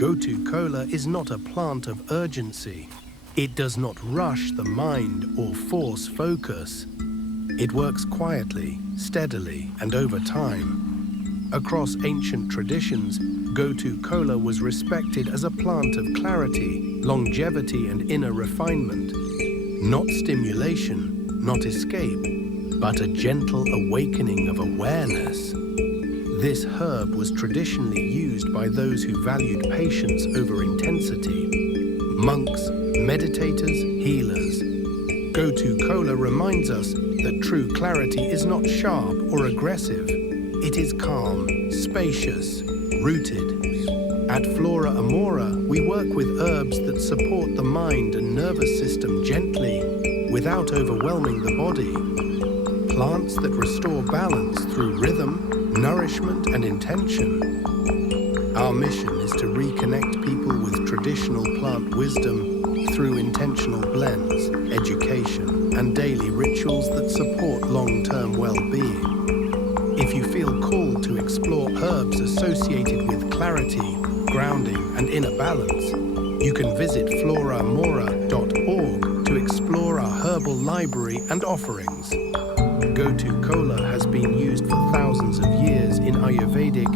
Gotu Kola is not a plant of urgency. It does not rush the mind or force focus. It works quietly, steadily, and over time. Across ancient traditions, Gotu Kola was respected as a plant of clarity, longevity, and inner refinement. Not stimulation, not escape, but a gentle awakening of awareness. This herb was traditionally used by those who valued patience over intensity. Monks, meditators, healers. Gotu Kola reminds us that true clarity is not sharp or aggressive. It is calm, spacious, rooted. At Flora Amora, we work with herbs that support the mind and nervous system gently, without overwhelming the body. Plants that restore balance through rhythm, nourishment, and intention. Our mission is to reconnect people with traditional plant wisdom through intentional blends, education, and daily rituals that support long-term well-being. If you feel called to explore herbs associated with clarity, grounding, and inner balance, you can visit floraamora.org to explore our herbal library and offerings. Gotu Kola has been used for thousands of years in Ayurvedic,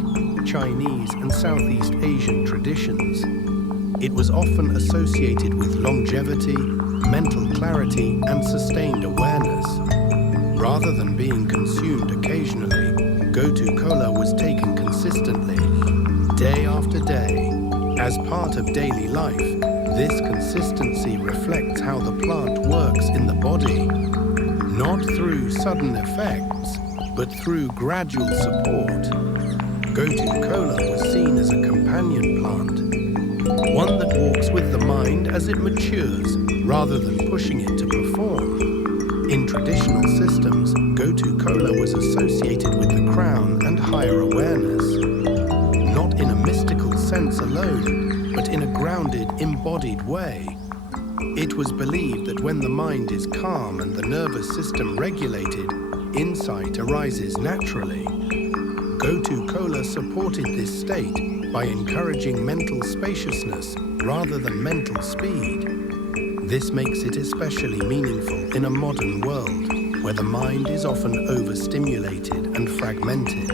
Chinese, and Southeast Asian traditions. It was often associated with longevity, mental clarity, and sustained awareness. Rather than being consumed occasionally, Gotu Kola was taken consistently, day after day, as part of daily life. This consistency reflects how the plant works in the body, not through sudden effects, but through gradual support. Gotu Kola was seen as a companion plant, one that walks with the mind as it matures, rather than pushing it to perform. In traditional systems, Gotu Kola was associated with the crown and higher awareness, not in a mystical sense alone, but in a grounded, embodied way. It was believed that when the mind is calm and the nervous system regulated, insight arises naturally. Gotu Kola supported this state by encouraging mental spaciousness rather than mental speed. This makes it especially meaningful in a modern world where the mind is often overstimulated and fragmented.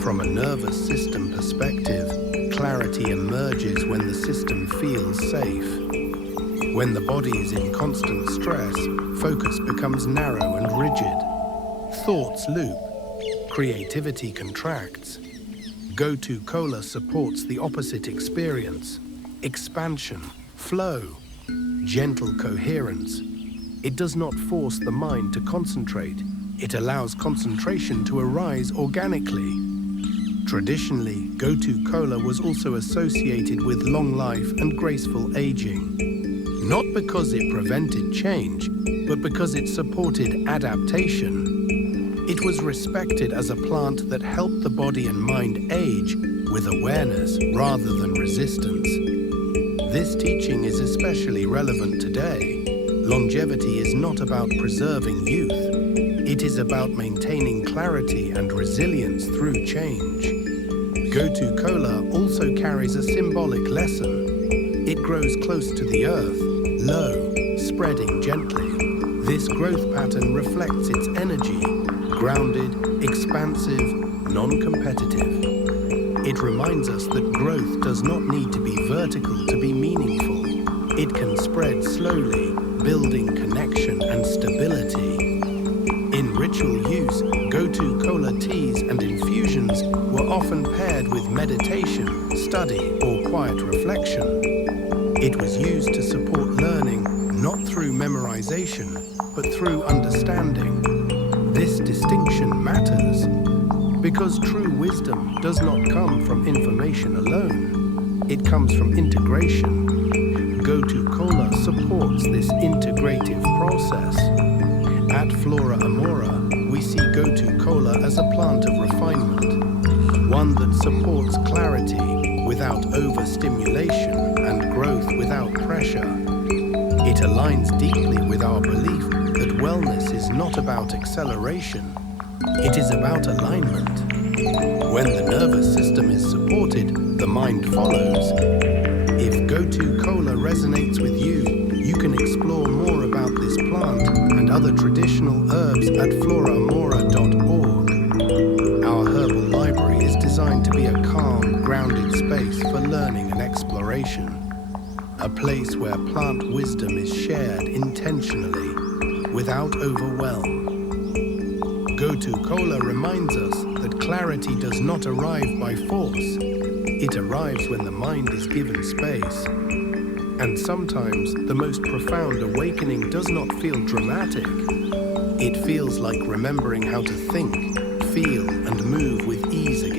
From a nervous system perspective, clarity emerges when the system feels safe. When the body is in constant stress, focus becomes narrow and rigid. Thoughts loop. Creativity contracts. Gotu Kola supports the opposite experience: expansion, flow, gentle coherence. It does not force the mind to concentrate. It allows concentration to arise organically. Traditionally, Gotu Kola was also associated with long life and graceful aging. Not because it prevented change, but because it supported adaptation. It was respected as a plant that helped the body and mind age with awareness rather than resistance. This teaching is especially relevant today. Longevity is not about preserving youth. It is about maintaining clarity and resilience through change. Gotu Kola also carries a symbolic lesson. It grows close to the earth, low, spreading gently. This growth pattern reflects its energy, grounded, expansive, non-competitive. It reminds us that growth does not need to be vertical to be meaningful. It can spread slowly, building connection and stability. In ritual use, Gotu Kola teas and infusions were often paired with meditation, study, or quiet reflection. It was used to support learning, not through memorization, but through understanding. This distinction matters because true wisdom does not come from information alone. It comes from integration. Gotu Kola supports this integrative process. At Flora Amora, we see Gotu Kola as a plant of refinement, one that supports clarity without overstimulation and growth without pressure. It aligns deeply with our belief that wellness is not about acceleration, it is about alignment. When the nervous system is supported, the mind follows, at floraamora.org. Our herbal library is designed to be a calm, grounded space for learning and exploration. A place where plant wisdom is shared intentionally, without overwhelm. Gotu Kola reminds us that clarity does not arrive by force. It arrives when the mind is given space. And sometimes the most profound awakening does not feel dramatic. It feels like remembering how to think, feel, and move with ease again.